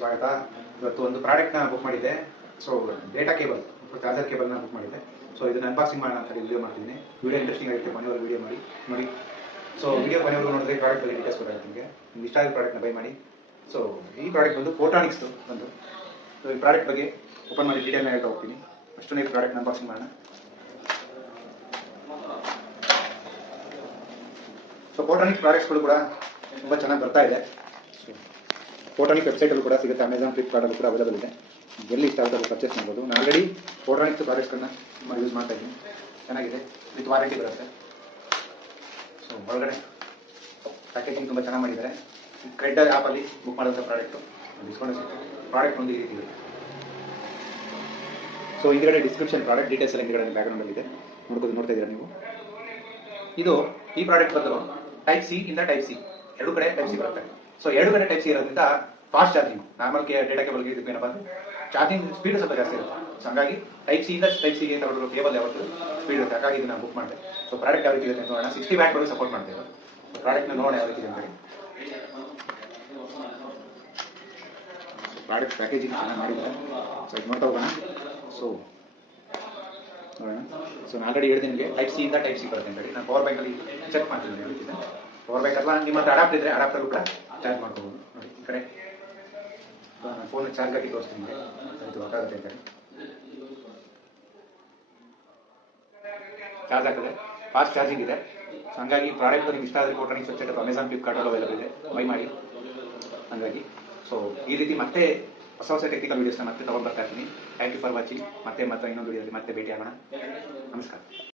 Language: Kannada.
ಸ್ವಾಗತ. ಇವತ್ತು ಒಂದು ಪ್ರಾಡಕ್ಟ್ನ ಬುಕ್ ಮಾಡಿದ್ದೆ. ಸೊ ಡೇಟಾ ಕೇಬಲ್, ಚಾರ್ಜರ್ ಕೇಬಲ್ನ ಬುಕ್ ಮಾಡಿದ್ದೆ. ಸೊ ಇದನ್ನ ಅನ್ಬಾಕ್ಸಿಂಗ್ ಮಾಡೋಣ ಅಂತ ವಿಡಿಯೋ ಮಾಡ್ತಿದ್ದೀನಿ. ವಿಡಿಯೋ ಇಂಟ್ರೆಸ್ಟಿಂಗ್ ಆಗುತ್ತೆ, ಮನೆಯವರು ವಿಡಿಯೋ ಮಾಡಿ ನೋಡಿ. ಸೊ ವಿಡಿಯೋ ಮನೆಯವರು ನೋಡಿದ್ರೆ ಪ್ರಾಡಕ್ಟ್ ಬಗ್ಗೆ ಡೀಟೇಲ್ಸ್ ಗೊತ್ತಾಗುತ್ತೆ ನಿಮಗೆ. ನಿಮ್ಗೆ ಇಷ್ಟ ಆದ ಪ್ರಾಡಕ್ಟ್ನ ಬೈ ಮಾಡಿ. ಸೊ ಈ ಪ್ರಾಡಕ್ಟ್ ಬಂದು ಫೋಟಾನಿಕ್ಸ್ ಒಂದು. ಸೊ ಈ ಪ್ರಾಡಕ್ಟ್ ಬಗ್ಗೆ ಓಪನ್ ಮಾಡಿ ಡೀಟೇಲ್ನ ಹೇಳ್ತಾ ಹೋಗ್ತೀನಿ. ಅಷ್ಟೊಂದು ಈ ಪ್ರಾಡಕ್ಟ್ನ ಅನ್ಬಾಕ್ಸಿಂಗ್ ಮಾಡೋಣ. ಸೊ ಫೋಟಾನಿಕ್ಸ್ ಪ್ರಾಡಕ್ಟ್ಸ್ಗಳು ಕೂಡ ತುಂಬ ಚೆನ್ನಾಗಿ ಬರ್ತಾ ಇದೆ. ಫೋಟಾನಿಕ್ ವೆಬ್ಸೈಟಲ್ಲೂ ಕೂಡ ಸಿಗುತ್ತೆ, ಅಮೆಝಾನ್, ಫ್ಲಿಪ್ಕಾರ್ಟಲ್ಲೂ ಕೂಡ ಅವೈಲೇಬಲ್ ಇದೆ. ಎಲ್ಲಿ ಇಷ್ಟ ಆಗುತ್ತೆ ಪರ್ಚೇಸ್ ಮಾಡ್ಬೋದು. ನಾನು ಆಲ್ರೆಡಿ ಫೋಟಾನಿಕ್ಸ್ ಪ್ರಾಡಕ್ಟ್ಸ್ಗಳನ್ನ ಯೂಸ್ ಮಾಡ್ತಾ ಇದ್ದೀನಿ, ಚೆನ್ನಾಗಿದೆ, ವಿತ್ ವಾರಂಟಿ ಬರುತ್ತೆ. ಸೊ ಒಳಗಡೆ ಪ್ಯಾಕೇಜಿಂಗ್ ತುಂಬ ಚೆನ್ನಾಗಿ ಮಾಡಿದ್ದಾರೆ. ಕ್ರೆಡ್ ಆ್ಯಪಲ್ಲಿ ಬುಕ್ ಮಾಡೋಂಥ ಪ್ರಾಡಕ್ಟು ಡಿಸ್ಕೌಂಟ್ ಸಿಗುತ್ತೆ. ಪ್ರಾಡಕ್ಟ್ ಒಂದು ಈ ರೀತಿ ಇದೆ. ಸೊ ಹಿಂದ್ಗಡೆ ಡಿಸ್ಕ್ರಿಪ್ಷನ್, ಪ್ರಾಡಕ್ಟ್ ಡೀಟೇಲ್ಸ್ ಎಲ್ಲ ಹಿಂದ್ಗಡೆ ಬ್ಯಾಕ್ಗ್ರೌಂಡಲ್ಲಿ ಇದೆ, ನೋಡ್ತಾ ಇದ್ದೀರಾ ನೀವು. ಇದು ಈ ಪ್ರಾಡಕ್ಟ್ ಬಂದು ಟೈಪ್ ಸಿ ಇಂದ ಟೈಪ್ ಸಿ, ಎರಡು ಕಡೆ ಟೈಪ್ ಸಿ ಬರುತ್ತೆ. ಸೊ ಎರಡು ಕಡೆ ಟೈಪ್ ಸಿ ಇರೋದ್ರಿಂದ ಫಾಸ್ಟ್ ಚಾರ್ಜಿಂಗ್, ನಾರ್ಮಲ್ ಡೇಟಾ ಕೇಬಲ್ಗೆ ಇದಕ್ಕೇನಪ್ಪ ಅಂದರೆ ಚಾರ್ಜಿಂಗ್ ಸ್ಪೀಡ್ ಸ್ವಲ್ಪ ಜಾಸ್ತಿ ಇರುತ್ತೆ. ಸೊ ಹಾಗಾಗಿ ಟೈಪ್ ಸಿ ಇಂದ ಟೈಪ್ ಸಿಗೆ ತಗೊಂಡು ಕೇಬಲ್ ಯಾವತ್ತು ಸ್ಪೀಡ್ ಇರುತ್ತೆ. ಹಾಗಾಗಿ ಇದನ್ನ ಬುಕ್ ಮಾಡಿದೆ. ಸೊ ಪ್ರಾಡಕ್ಟ್ ಯಾವ ರೀತಿ ಇದೆ ಅಂತ ನೋಡೋಣ. 60 ವ್ಯಾಟ್ವರೆಗೂ ಸಪೋರ್ಟ್ ಮಾಡ್ತೇವೆ. ಪ್ರಾಡಕ್ಟ್ನ ನೋಡೋಣ ಯಾವ ರೀತಿ ಇದೆ ಅಂತ. ಪ್ರಾಡಕ್ಟ್ ಪ್ಯಾಕೇಜಿಂಗ್ ಚೆನ್ನಾಗಿ ಮಾಡಿದ್ದಾರೆ. ಸೊ ಇದು ನೋಡ್ತಾ ಹೋಗೋಣ. ಸೊ ನೋಡೋಣ. ಸೊ ನಾನು ಆಲ್ರೆಡಿ ಹೇಳಿದೆ ನಿಮಗೆ ಟೈಪ್ ಸಿ ಇಂದ ಟೈಪ್ ಸಿ ಬರುತ್ತೆ ಅಂತ ಹೇಳಿ. ನಾನು ಪವರ್ ಬ್ಯಾಂಕಲ್ಲಿ ಚೆಕ್ ಮಾಡ್ತಿದ್ದೀನಿ ಯಾವ ರೀತಿ ಇದೆ. ಪವರ್ ಬ್ಯಾಂಕ್ ಅಥವಾ ನಿಮ್ಮ ಹತ್ರ ಅಡಾಪ್ಟರ್ ಇದ್ರೆ ಅಡಾಪ್ಟರ್ಗೂ ಕೂಡ ಚಾರ್ಜ್ ಮಾಡ್ಕೋಬೋದು. ನೋಡಿ ಈ ಕಡೆ ನಾನು ಫೋನ್ ಚಾರ್ಜ್ ಹಾಕಿ ತೋರಿಸ್ತೀನಿ ನಿಮಗೆ, ಇದು ಗೊತ್ತಾಗುತ್ತೆ ಅಂತ ಹೇಳಿ. ಚಾರ್ಜ್ ಆಗ್ತದೆ, ಫಾಸ್ಟ್ ಚಾರ್ಜಿಂಗ್ ಇದೆ. ಸೊ ಹಾಗಾಗಿ ಪ್ರಾಡಕ್ಟ್ ನಿಮ್ಗೆ ಇಷ್ಟ ಆದರೆ ಫೋಟಾನಿಕ್ಸ್ ವೆಬ್ಸೈಟ್ ಅಥವಾ ಅಮೆಝಾನ್, ಫ್ಲಿಪ್ಕಾರ್ಟ್ ಅವೈಲೇಬಲ್ ಇದೆ, ಬೈ ಮಾಡಿ. ಹಾಗಾಗಿ ಸೊ ಈ ರೀತಿ ಮತ್ತೆ ಹೊಸ ಟೆಕ್ನಿಕಲ್ ವೀಡಿಯೋಸ್ನ ಮತ್ತೆ ತಗೊಂಡು ಬರ್ತಾ ಇರ್ತೀನಿ. Thank you for watching. ಮತ್ತೆ ಇನ್ನೊಂದು ವಿಡಿಯೋದಲ್ಲಿ ಮತ್ತೆ ಭೇಟಿ ಆಗೋಣ. ನಮಸ್ಕಾರ.